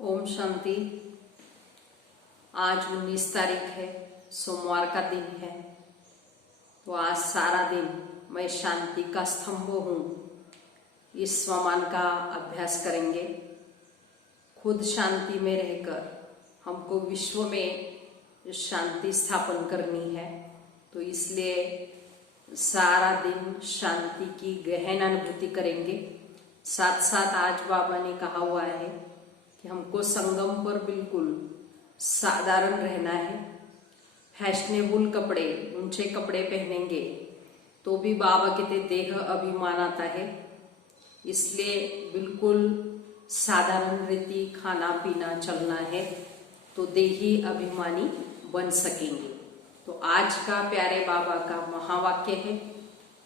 ओम शांति। आज 19 तारीख है, सोमवार का दिन है। तो आज सारा दिन मैं शांति का स्तंभ हूँ, इस स्वमान का अभ्यास करेंगे। खुद शांति में रहकर हमको विश्व में शांति स्थापन करनी है। तो इसलिए सारा दिन शांति की गहन अनुभूति करेंगे। साथ साथ आज बाबा ने कहा हुआ है कि हमको संगम पर बिल्कुल साधारण रहना है। फैशनेबल कपड़े, ऊंचे कपड़े पहनेंगे तो भी बाबा कहते देह अभिमान आता है। इसलिए बिल्कुल साधारण रीति खाना पीना चलना है तो देही अभिमानी बन सकेंगे। तो आज का प्यारे बाबा का महावाक्य है।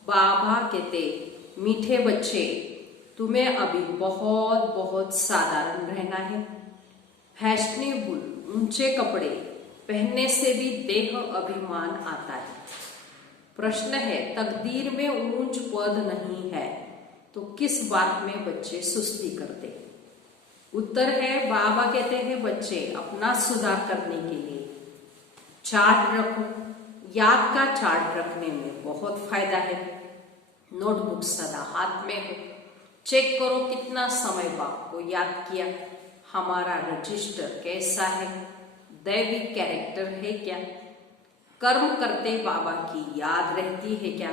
बाबा कहते, मीठे बच्चे तुम्हें अभी बहुत बहुत साधारण रहना है। फैशनेबल ऊंचे कपड़े पहनने से भी देह अभिमान आता है। प्रश्न है, तकदीर में ऊंच पद नहीं है तो किस बात में बच्चे सुस्ती करते? उत्तर है, बाबा कहते हैं बच्चे अपना सुधार करने के लिए चार्ट रखो। याद का चार्ट रखने में बहुत फायदा है। नोटबुक सदा हाथ में हो, चेक करो कितना समय बाप को याद किया, हमारा रजिस्टर कैसा है, दैविक कैरेक्टर है क्या, कर्म करते बाबा की याद रहती है क्या।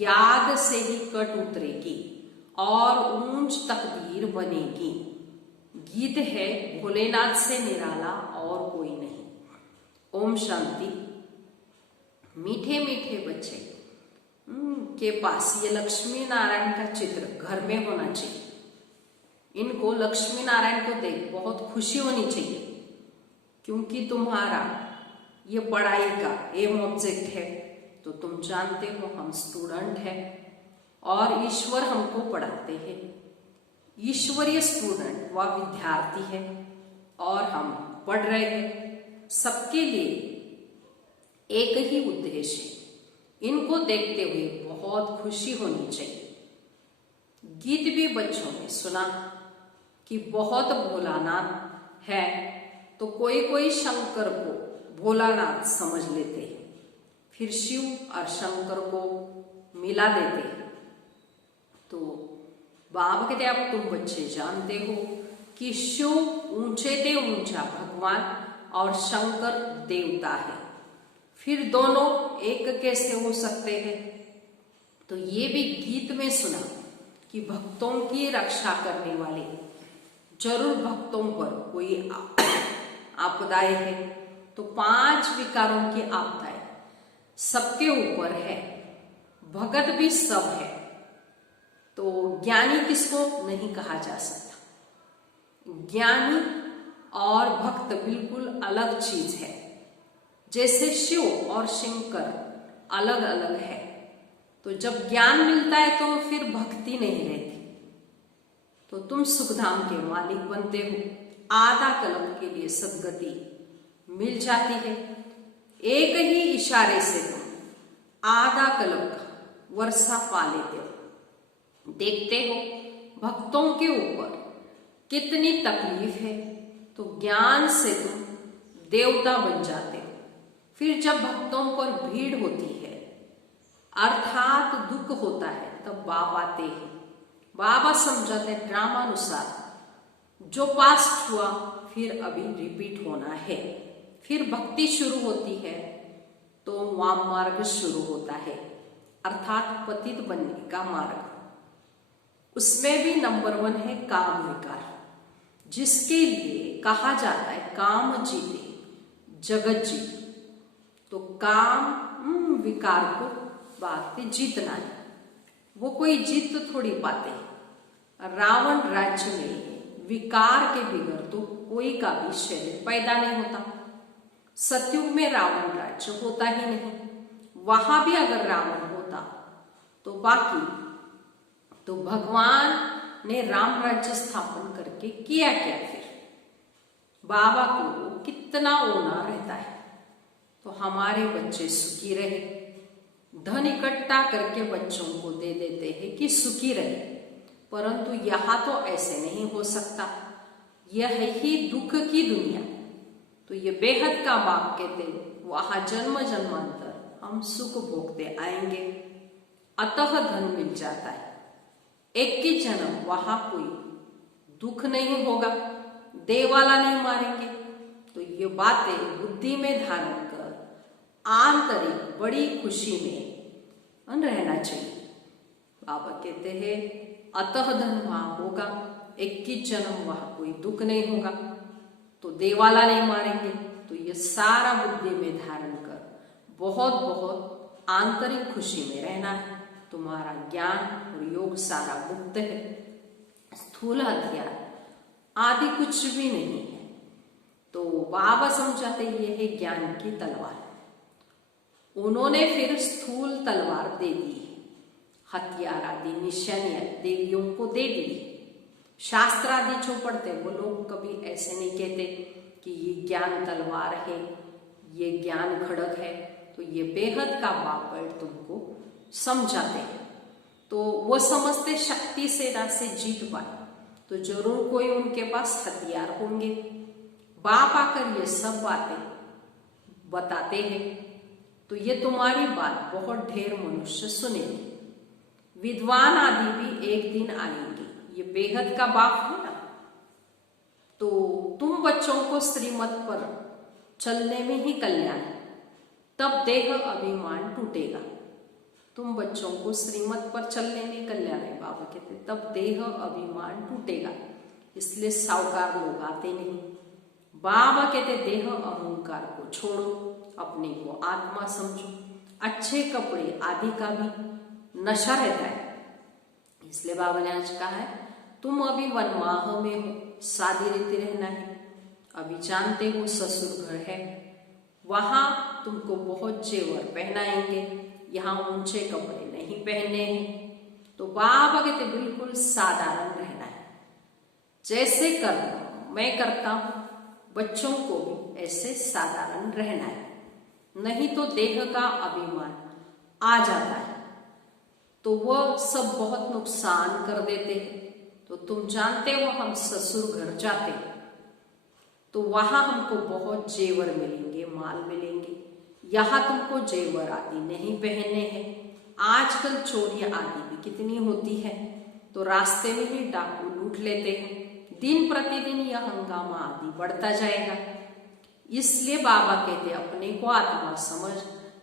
याद से ही कट उतरेगी और ऊंच तकदीर बनेगी। गीत है, भोलेनाथ से निराला और कोई नहीं। ओम शांति। मीठे मीठे बच्चे के पास ये लक्ष्मी नारायण का चित्र घर में होना चाहिए। इनको लक्ष्मी नारायण को देख बहुत खुशी होनी चाहिए, क्योंकि तुम्हारा ये पढ़ाई का एम ऑब्जेक्ट है। तो तुम जानते हो हम स्टूडेंट हैं और ईश्वर हमको पढ़ाते हैं। ईश्वरीय स्टूडेंट व विद्यार्थी है और हम पढ़ रहे हैं। सबके लिए एक ही उद्देश्य है। इनको देखते हुए बहुत खुशी होनी चाहिए। गीत भी बच्चों ने सुना कि बहुत भोलानाथ है तो कोई कोई शंकर को भोलानाथ समझ लेते हैं, फिर शिव और शंकर को मिला देते हैं। तो बाबा कहते, अब तुम बच्चे जानते हो कि शिव ऊंचे ते ऊंचा भगवान और शंकर देवता है, फिर दोनों एक कैसे हो सकते हैं? तो ये भी गीत में सुना कि भक्तों की रक्षा करने वाले जरूर भक्तों पर कोई आपदाएं है। तो 5 विकारों की आपदाएं सबके ऊपर है। भगत भी सब है। तो ज्ञानी किसको नहीं कहा जा सकता। ज्ञानी और भक्त बिल्कुल अलग चीज है। जैसे शिव और शंकर अलग अलग है। तो जब ज्ञान मिलता है तो फिर भक्ति नहीं रहती। तो तुम सुखधाम के मालिक बनते हो। आधा कल्प के लिए सदगति मिल जाती है। एक ही इशारे से तुम आधा कल्प का वर्षा पा लेते हो। देखते हो भक्तों के ऊपर कितनी तकलीफ है, तो ज्ञान से तुम देवता बन जाते हो। फिर जब भक्तों पर भीड़ होती है अर्थात दुख होता है, तब बाबा आते हैं। बाबा समझाते ड्रामानुसार जो पास्ट हुआ फिर अभी रिपीट होना है। फिर भक्ति शुरू होती है तो वाम मार्ग शुरू होता है, अर्थात पतित बनने का मार्ग। उसमें भी नंबर 1 है काम विकार, जिसके लिए कहा जाता है काम जीते जगत जीते। तो काम विकार को बात जीतना है। वो कोई जीत तो थोड़ी पाते हैं। रावण राज्य में विकार के बिगड़ तो कोई का भी शरीर पैदा नहीं होता। सतयुग में रावण राज्य होता ही नहीं। वहां भी अगर रावण होता तो बाकी तो भगवान ने राम राज्य स्थापन करके किया क्या? फिर बाबा को कितना ओना रहता है। तो हमारे बच्चे सुखी रहे, धन इकट्ठा करके बच्चों को दे देते हैं कि सुखी रहे, परंतु यहाँ तो ऐसे नहीं हो सकता। यह है ही दुख की दुनिया। तो ये बेहद का बाप कहते वहां जन्म जन्मांतर हम सुख भोगते आएंगे, अतः धन मिल जाता है। एक ही जन्म, वहां कोई दुख नहीं होगा, देवाला नहीं मारेंगे। तो ये बातें बुद्धि में धारण कर आंतरिक बड़ी खुशी में रहना चाहिए। बाबा कहते हैं अतः धन वहां होगा, एक ही जन्म, वहां कोई दुख नहीं होगा, तो देवाला नहीं मारेंगे। तो ये सारा बुद्धि में धारण कर बहुत बहुत आंतरिक खुशी में रहना है। तुम्हारा ज्ञान और योग सारा मुक्त है, स्थूल हथियार आदि कुछ भी नहीं है। तो बाबा समझाते ये है ज्ञान की तलवार। उन्होंने फिर स्थूल तलवार दे दी है, हथियार आदि निशानियां देवियों को दे दी है। शास्त्र आदि जो पढ़ते वो लोग कभी ऐसे नहीं कहते कि ये ज्ञान तलवार है, ये ज्ञान खड़ग है। तो ये बेहद का बाप तुमको समझाते हैं। तो वो समझते शक्ति सेना से जीत पाए तो जरूर कोई उनके पास हथियार होंगे। बाप आकर ये सब बातें बताते हैं। तो ये तुम्हारी बात बहुत ढेर मनुष्य सुनेंगे, विद्वान आदि भी एक दिन आएंगे। ये बेहद का बाप है ना। तो तुम बच्चों को श्रीमत पर चलने में ही कल्याण है, तब देह अभिमान टूटेगा। तुम बच्चों को श्रीमत पर चलने में कल्याण है, बाबा कहते तब देह अभिमान टूटेगा। इसलिए सावकार लोग आते नहीं। बाबा कहते देह अहंकार को छोड़ो, अपने को आत्मा समझो। अच्छे कपड़े आदि का भी नशा रहता है। इसलिए बाबा ने आज कहा है तुम अभी वनमाह में हो, शादी रीति रहना है। अभी जानते हो ससुर घर है, वहां तुमको बहुत जेवर पहनाएंगे, यहाँ ऊंचे कपड़े नहीं पहनने हैं। तो बाबा कहते बिल्कुल साधारण रहना है, जैसे मैं करता हूं बच्चों को भी ऐसे साधारण रहना है। नहीं तो देह का अभिमान आ जाता है तो वह सब बहुत नुकसान कर देते हैं। तो तुम जानते हो हम ससुर घर जाते हैं तो वहां हमको बहुत जेवर मिलेंगे, माल मिलेंगे। यहाँ तुमको जेवर आदि नहीं पहनने हैं। आजकल चोरियां आदि भी कितनी होती है, तो रास्ते में ही डाकू लूट लेते हैं। दिन प्रतिदिन यह हंगामा आदि बढ़ता जाएगा। इसलिए बाबा कहते अपने को आत्मा समझ,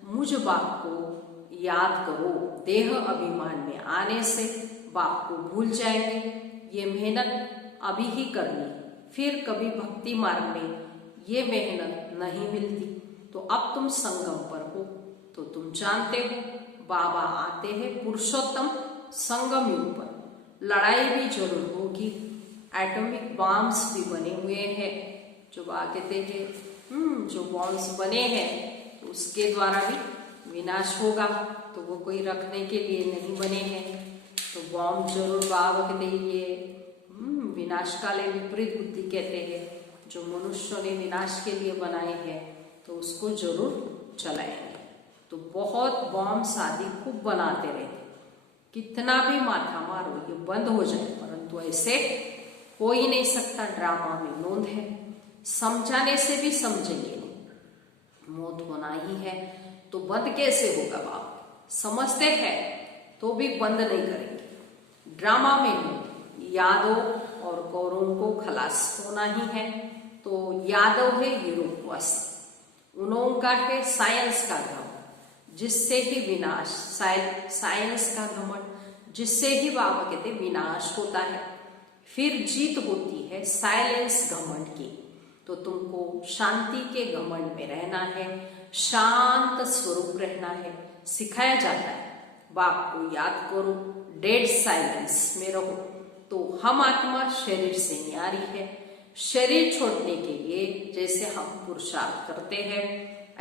मुझ बाप को याद करो। देह अभिमान में आने से बाप को भूल जाएंगे। ये मेहनत अभी ही करनी, फिर कभी भक्ति मार्ग में ये मेहनत नहीं मिलती। तो अब तुम संगम पर हो तो तुम जानते हो बाबा आते हैं पुरुषोत्तम संगम युग पर। लड़ाई भी जरूर होगी, एटॉमिक बॉम्ब्स भी बने हुए हैं। जो बाबा कहते हैं जो बॉम्ब्स बने हैं तो उसके द्वारा भी विनाश होगा। तो वो कोई रखने के लिए नहीं बने हैं। तो बॉम्ब जरूर बाबा कहते ये विनाश काले विपरीत बुद्धि कहते हैं। जो मनुष्यों ने विनाश के लिए बनाए हैं तो उसको जरूर चलाएंगे। तो बहुत बॉम्ब्स आदि खूब बनाते रहते, कितना भी माथा मारो ये बंद हो जाए, परंतु ऐसे हो ही नहीं सकता। ड्रामा में नोंद है, समझाने से भी समझेंगे नहीं। मौत होना ही है तो बंद कैसे होगा? बाप समझते हैं तो भी बंद नहीं करेंगे। ड्रामा में यादव और कौरवों को खलास होना ही है। तो यादव है यूरोपवासी, उनका है साइंस का घमंड, जिससे ही विनाश, साइंस का घमंड जिससे ही बाबा कहते विनाश होता है। फिर जीत होती है साइलेंस घमंड की। तो तुमको शांति के घमंड में रहना है, शांत स्वरूप रहना है, सिखाया जाता है। बाप को याद करो, डेड साइलेंस में रहो। तो हम आत्मा शरीर से न्यारी है। शरीर छोड़ने के लिए जैसे हम पुरुषार्थ करते हैं,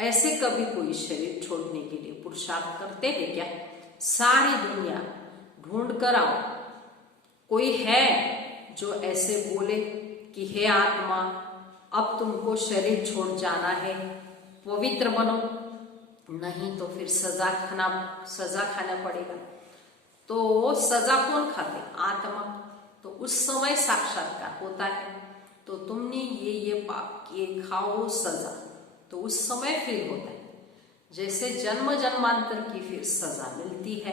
ऐसे कभी कोई शरीर छोड़ने के लिए पुरुषार्थ करते हैं क्या? सारी दुनिया ढूंढ कर आओ, कोई है जो ऐसे बोले कि हे आत्मा अब तुमको शरीर छोड़ जाना है, पवित्र बनो, नहीं तो फिर सजा खाना पड़ेगा। तो सजा कौन खाते? आत्मा। तो उस समय साक्षात्कार होता है। तो पाप किए खाओ सजा, तो उस समय फील होता है जैसे जन्म जन्मांतर की फिर सजा मिलती है।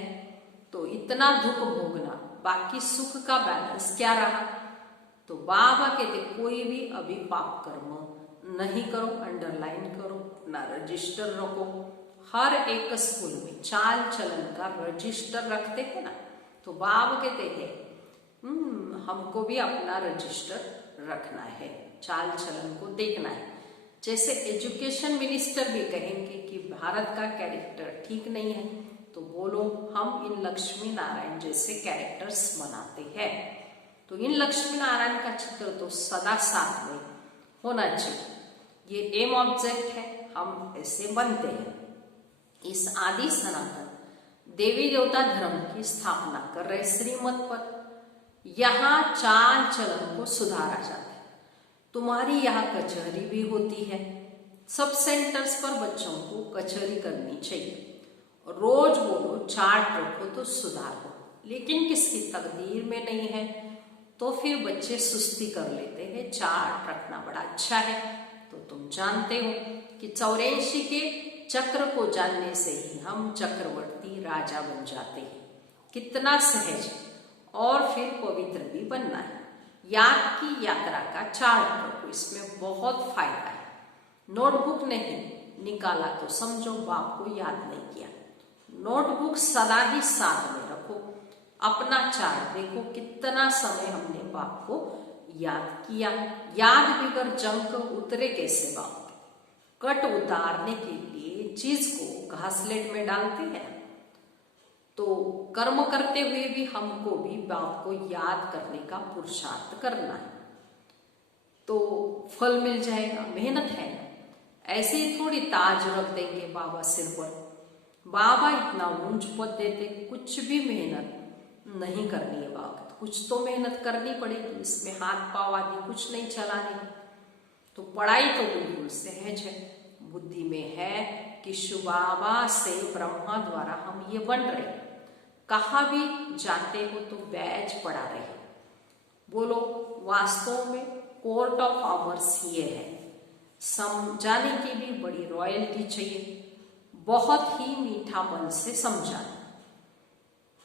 तो इतना दुख भोगना, बाकी सुख का बैलेंस क्या रहा। तो बाबा कहते कोई भी अभी पाप कर्म नहीं करो, अंडरलाइन करो, अपना रजिस्टर रखो। हर एक स्कूल में चाल चलन का रजिस्टर रखते हैं ना, तो बाबा कहते हैं हमको भी अपना रजिस्टर रखना है, चाल चलन को देखना है। जैसे एजुकेशन मिनिस्टर भी कहेंगे कि भारत का कैरेक्टर ठीक नहीं है, तो बोलो हम इन लक्ष्मी नारायण जैसे कैरेक्टर्स बनाते हैं। तो इन लक्ष्मी नारायण का चित्र तो सदा साथ में होना चाहिए। ये एम ऑब्जेक्ट है, हम ऐसे बनते हैं। इस आदि सनातन देवी देवता धर्म की स्थापना कर रहे श्रीमत पर यहाँ चाल चलन को सुधारा जाता है। तुम्हारी यहाँ कचहरी भी होती है, सब सेंटर्स पर बच्चों को कचहरी करनी चाहिए। रोज बोलो, चार्ट रखो तो सुधार हो, लेकिन किसकी तकदीर में नहीं है तो फिर बच्चे सुस्ती कर लेते हैं। चार्ट रखना बड़ा अच्छा है। तो तुम जानते हो कि 84 के चक्र को जानने से ही हम चक्रवर्ती राजा बन जाते हैं। कितना सहज है, और फिर पवित्र भी बनना है। याद की यात्रा का चार्ट रखो, इसमें बहुत फायदा है। नोटबुक नहीं निकाला तो समझो बाप को याद नहीं किया। नोटबुक सदा ही साथ में रखो, अपना चार्ट देखो कितना समय हमने बाप को याद किया। याद बिगर जंक उतरे कैसे बाप। कट उतारने के लिए चीज को घासलेट में डालते हैं, तो कर्म करते हुए भी हमको भी बाप को याद करने का पुरुषार्थ करना है, तो फल मिल जाएगा। मेहनत है, ऐसे ही थोड़ी ताज रख देंगे बाबा सिर पर। बाबा इतना ऊंच पद देते, कुछ भी मेहनत नहीं करनी है बाबा, कुछ तो मेहनत करनी पड़ेगी। इसमें हाथ पाव आदि कुछ नहीं चलाने। तो पढ़ाई तो बिल्कुल सहज है, बुद्धि में है कि शिव बाबा से ब्रह्मा द्वारा हम ये बन रहे। कहाँ भी जाते हो तो बैज पढ़ा रहे। बोलो वास्तव में कोर्ट ऑफ ऑमर्स ये है। समझाने की भी बड़ी रॉयल्टी चाहिए, बहुत ही मीठा मन से समझाना।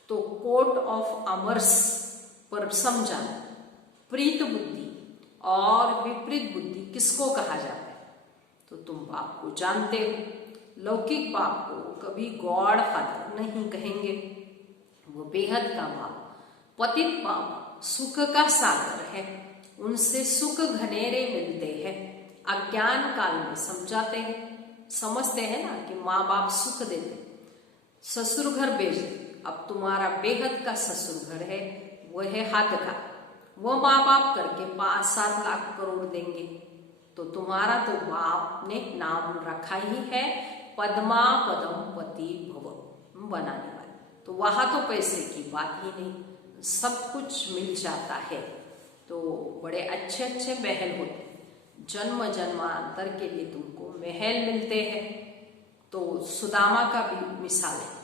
तो कोर्ट ऑफ ऑमर्स पर समझाना। प्रीत बुद्धि और विपरीत बुद्धि किसको कहा जाता है, तो तुम बाप को जानते हो। लौकिक बाप को कभी गॉड फादर नहीं कहेंगे, वो बेहद का बाप, पतित बाप सुख का सागर है। उनसे सुख घनेरे मिलते हैं। अज्ञान काल में समझाते हैं, समझते हैं ना कि माँ बाप सुख देते, ससुर घर भेजते। अब तुम्हारा बेहद का ससुर घर है, वो है हाथ का, वो माँ बाप करके 5-7 लाख करोड़ देंगे। तो तुम्हारा तो बाप ने नाम रखा ही है पद्मा पदम पति भव, बनाने वाले। तो वहां तो पैसे की बात ही नहीं, सब कुछ मिल जाता है। तो बड़े अच्छे अच्छे महल होते हैं, जन्म जन्मांतर के लिए तुमको महल मिलते हैं। तो सुदामा का भी मिसाल है।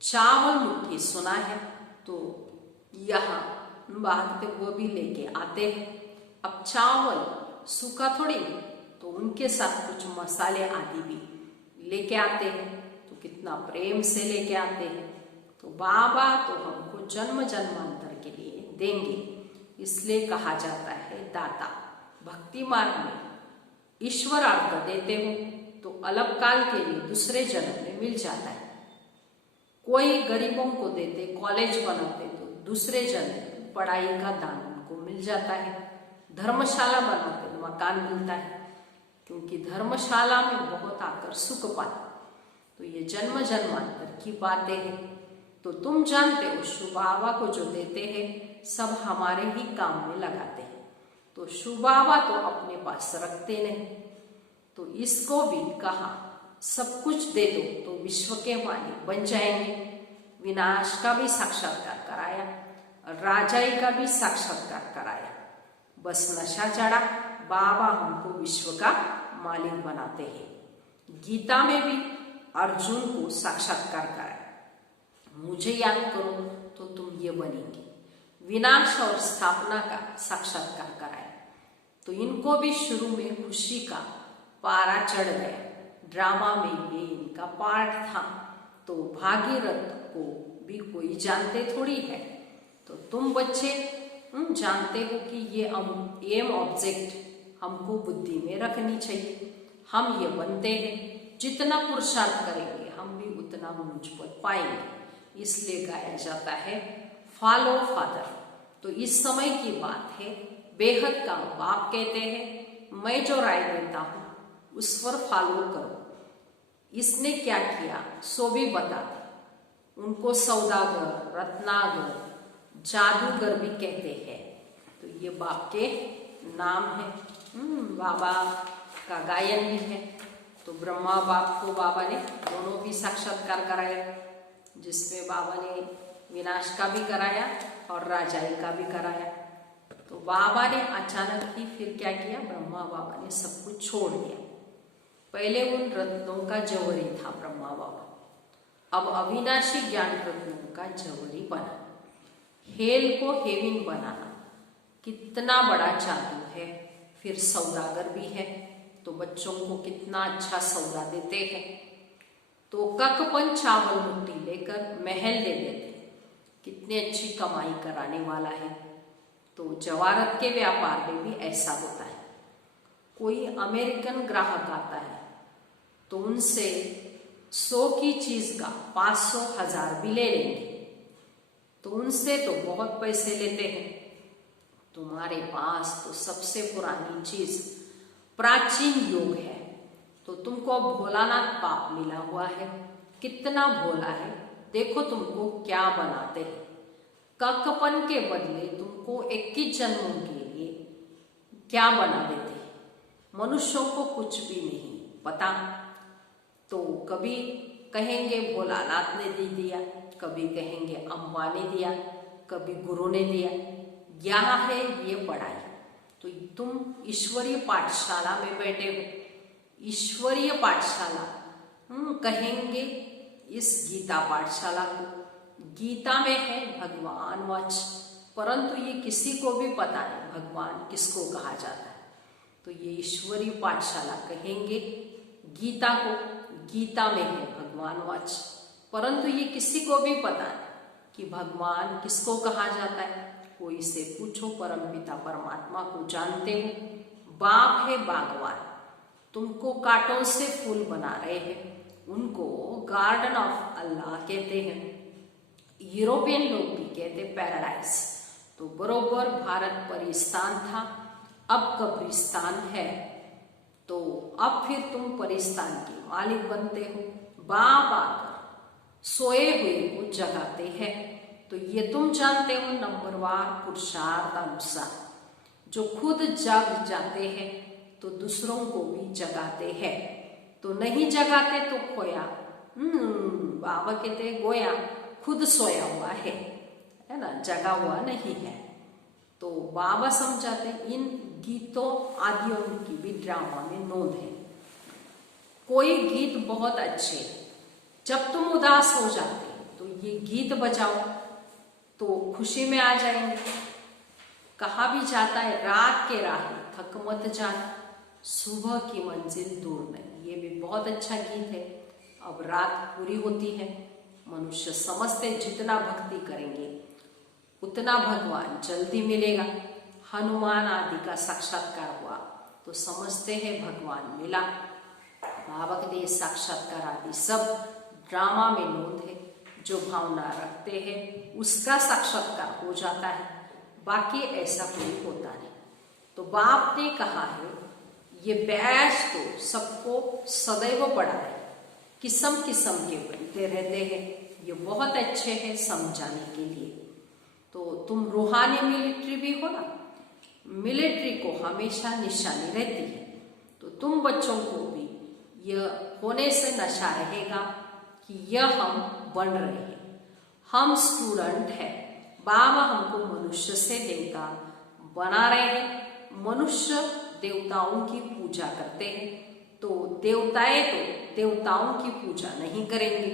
चावल मुट्ठी सुना है, तो यहाँ बात वो भी लेके आते हैं। अब चावल सूखा थोड़ी, तो उनके साथ कुछ मसाले आदि भी लेके आते हैं। तो कितना प्रेम से लेके आते हैं। तो बाबा तो हमको जन्म जन्मांतर के लिए देंगे, इसलिए कहा जाता है दाता। भक्ति मार्ग में ईश्वर अर्थ देते हो तो अलपकाल के लिए दूसरे जन्म में मिल जाता है। कोई गरीबों को देते, कॉलेज बनाते, तो दूसरे जन्म में पढ़ाई का दान उनको मिल जाता है। धर्मशाला बनाते, मकान मिलता है, क्योंकि धर्मशाला में बहुत आकर सुख पाते। तो ये जन्म जन्मांतर की बातें हैं। तो तुम जानते हो शिव बाबा को जो देते हैं सब हमारे ही काम में लगाते हैं। तो शिव बाबा तो अपने पास रखते नहीं, तो इसको भी कहा सब कुछ दे दो तो विश्व के मालिक बन जाएंगे। विनाश का भी साक्षात्कार कराया, राजाई का भी साक्षात्कार कराया। बस नशा चढ़ा, बाबा हमको विश्व का मालिक बनाते हैं। गीता में भी अर्जुन को साक्षात्कार कराया, मुझे याद करो तो तुम ये बनेंगे। विनाश और स्थापना का साक्षात्कार कराया। तो इनको भी शुरू में खुशी का पारा चढ़ गया। ड्रामा में ये इनका पार्ट था। तो भागीरथ को भी कोई जानते थोड़ी है। तो तुम बच्चे जानते हो कि ये एम ऑब्जेक्ट हमको बुद्धि में रखनी चाहिए। हम ये बनते हैं, जितना पुरुषार्थ करेंगे हम भी उतना ऊंच पद पाएंगे। इसलिए गाया जाता है फॉलो फादर। तो इस समय की बात है, बेहद का बाप कहते हैं मैं जो राय देता हूं उस पर फॉलो करो। इसने क्या किया सो भी बता दे। उनको सौदागर, रत्नागर, जादूगर भी कहते हैं। तो ये बाप के नाम है। बाबा का गायन भी है। तो ब्रह्मा बाप को बाबा ने दोनों भी साक्षात्कार कराया, जिसमें बाबा ने विनाश का भी कराया और राजाई का भी कराया। तो बाबा ने अचानक ही फिर क्या किया, ब्रह्मा बाबा ने सब कुछ छोड़ दिया। पहले उन रत्नों का जौहरी था ब्रह्मा बाबा, अब अविनाशी ज्ञान रत्नों का जौहरी बना। हेल को हेविन बनाना कितना बड़ा जादू है। फिर सौदागर भी है, तो बच्चों को कितना अच्छा सौदा देते हैं। तो ककपन चावल मुट्ठी लेकर महल दे देते, कितनी अच्छी कमाई कराने वाला है। तो जवारत के व्यापार में भी ऐसा होता है। कोई अमेरिकन ग्राहक आता है तो उनसे 100 की चीज का 500, 1000 भी ले लेंगे। तो उनसे तो बहुत पैसे लेते हैं। तुम्हारे पास तो सबसे पुरानी चीज प्राचीन योग है, तो तुमको भोलानाथ बाप मिला हुआ है। कितना भोला है, देखो तुमको क्या बनाते हैं। ककपन के बदले तुमको 21 जन्मों के लिए क्या बना देते हैं। मनुष्यों को कुछ भी नहीं पता। तो कभी कहेंगे भोलानाथ ने दे दिया, कभी कहेंगे अम्बा ने दिया, कभी गुरु ने दिया। यहाँ है ये पढ़ाई। तो तुम ईश्वरीय पाठशाला में बैठे हो। ईश्वरीय पाठशाला कहेंगे इस गीता पाठशाला को। गीता में है भगवान वच, परंतु ये किसी को भी पता नहीं भगवान किसको कहा जाता है। तो ये ईश्वरीय पाठशाला कहेंगे गीता को। गीता में है भगवान वच, परंतु ये किसी को भी पता नहीं कि भगवान किसको कहा जाता है। कोई से पूछो, परमपिता परमात्मा को जानते हो। बाप है बागवान, तुमको कांटों से फूल बना रहे हैं। उनको गार्डन ऑफ अल्लाह कहते हैं। यूरोपियन लोग भी कहते पैराडाइज। तो बरोबर भारत परिस्थान था, अब कब्रिस्तान है। तो अब फिर तुम परिस्थान के मालिक बनते हो। बाप आकर सोए हुए को जगाते हैं। तो ये तुम जानते हो नंबरवार पुरुषार्थ अनुसार। जो खुद जग जाते हैं तो दूसरों को भी जगाते हैं। तो नहीं जगाते तो खोया, बाबा कहते गोया खुद सोया हुआ है ना, जगा हुआ नहीं है। तो बाबा समझाते इन गीतों आदियों की भी ड्रामा में नोंद है। कोई गीत बहुत अच्छे, जब तुम उदास हो जाते तो ये गीत बजाओ तो खुशी में आ जाएंगे। कहा भी जाता है रात के राह थक मत जाना, सुबह की मंजिल दूर नहीं। ये भी बहुत अच्छा गीत है। अब रात पूरी होती है, मनुष्य समझते जितना भक्ति करेंगे उतना भगवान जल्दी मिलेगा। हनुमान आदि का साक्षात्कार हुआ तो समझते हैं भगवान मिला। बाबा के लिए साक्षात्कार आदि सब ड्रामा में नोंद है। जो भावना रखते हैं उसका साक्षात्कार हो जाता है, बाकी ऐसा कोई होता नहीं। तो बाप ने कहा है ये बैच तो सबको सदैव पढ़ा है, किस्म किस्म के बनते रहते हैं। ये बहुत अच्छे हैं समझाने के लिए। तो तुम रूहानी मिलिट्री भी हो ना, मिलिट्री को हमेशा निशानी रहती है। तो तुम बच्चों को भी यह होने से नशा रहेगा कि यह हम बन रहे हैं, हम स्टूडेंट हैं। बाबा हमको मनुष्य से देवता बना रहे हैं। मनुष्य देवताओं की पूजा करते हैं, तो देवताएं तो देवताओं की पूजा नहीं करेंगे।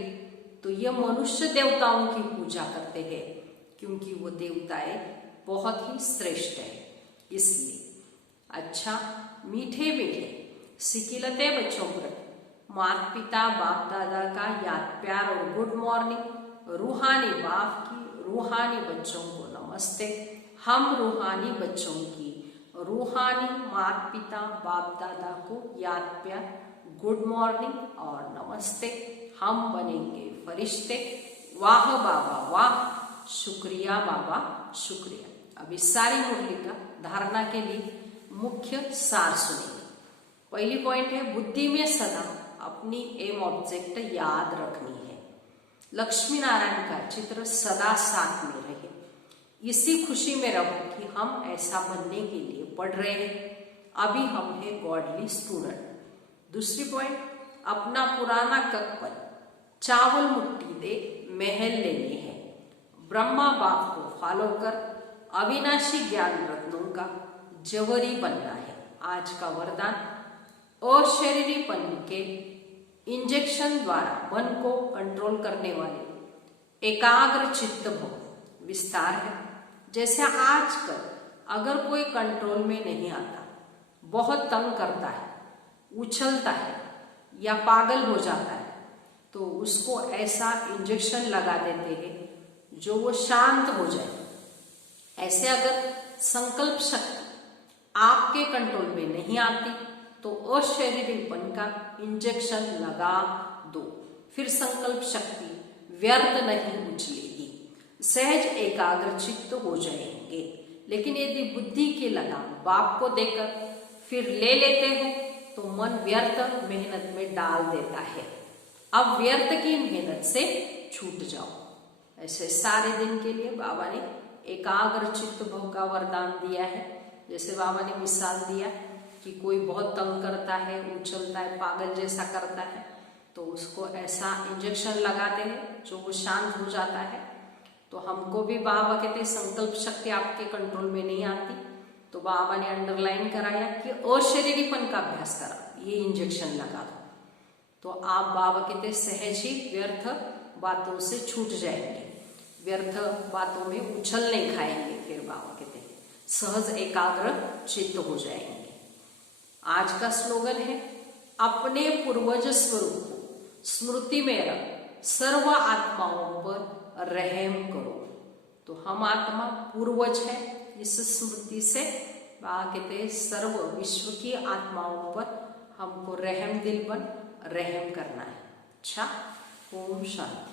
तो ये मनुष्य देवताओं की पूजा करते हैं क्योंकि वो देवताएं बहुत ही श्रेष्ठ है। इसलिए अच्छा मीठे मीठे सिकिलते बच्चों पर माता पिता बाप दादा का याद प्यार और गुड मॉर्निंग। रूहानी बाप की रूहानी बच्चों को नमस्ते। हम रूहानी बच्चों की रूहानी माता पिता बाप दादा को याद प्यार गुड मॉर्निंग और नमस्ते। हम बनेंगे फरिश्ते। वाह बाबा वाह, शुक्रिया बाबा शुक्रिया। अब इस सारी मुरली का धारणा के लिए मुख्य सार सुनेंगे। पहली पॉइंट है बुद्धि में सदा अपनी एम ऑब्जेक्ट याद रखनी है। लक्ष्मी नारायण का चित्र सदा साथ में रहे। इसी खुशी में रहो कि हम ऐसा बनने के लिए पढ़ रहे हैं। अभी हम हैं गॉडली स्टूडेंट। दूसरी पॉइंट, अपना पुराना ककपन चावल मुट्ठी दे महल लेने हैं। ब्रह्मा बाप को फॉलो कर अविनाशी ज्ञान रत्नों का जवरी बनना है। आज का वरदान, अशरीरीपन के इंजेक्शन द्वारा मन को कंट्रोल करने वाले एकाग्र चित्त भव। विस्तार है, जैसे आजकल अगर कोई कंट्रोल में नहीं आता, बहुत तंग करता है, उछलता है या पागल हो जाता है, तो उसको ऐसा इंजेक्शन लगा देते हैं जो वो शांत हो जाए। ऐसे अगर संकल्प शक्ति आपके कंट्रोल में नहीं आती तो अशरीरीपन का इंजेक्शन लगा दो, फिर संकल्प शक्ति व्यर्थ नहीं उछलेगी, सहज एकाग्र चित्त हो जाएंगे। लेकिन यदि बुद्धि की लगाम बाप को देकर फिर ले लेते हो तो मन व्यर्थ मेहनत में डाल देता है। अब व्यर्थ की मेहनत से छूट जाओ। ऐसे सारे दिन के लिए बाबा ने एकाग्र चित्त भव का वरदान दिया है। जैसे बाबा ने मिसाल दिया कि कोई बहुत तंग करता है, उछलता है, पागल जैसा करता है, तो उसको ऐसा इंजेक्शन लगाते हैं जो वो शांत हो जाता है। तो हमको भी बाबा कहते संकल्प शक्ति आपके कंट्रोल में नहीं आती, तो बाबा ने अंडरलाइन कराया कि अशरीरीपन का अभ्यास करा, ये इंजेक्शन लगा दो, तो आप बाबा कहते सहज ही व्यर्थ बातों से छूट जाएंगे, व्यर्थ बातों में उछल नहीं खाएंगे। फिर बाबा कहते सहज एकाग्र चित्त हो जाएंगे। आज का स्लोगन है, अपने पूर्वज स्वरूप को स्मृति में रख सर्व आत्माओं पर रहम करो। तो हम आत्मा पूर्वज है, इस स्मृति से बाबा कहते सर्व विश्व की आत्माओं पर हमको रहम दिल बन रहम करना है। अच्छा, ओम शांति।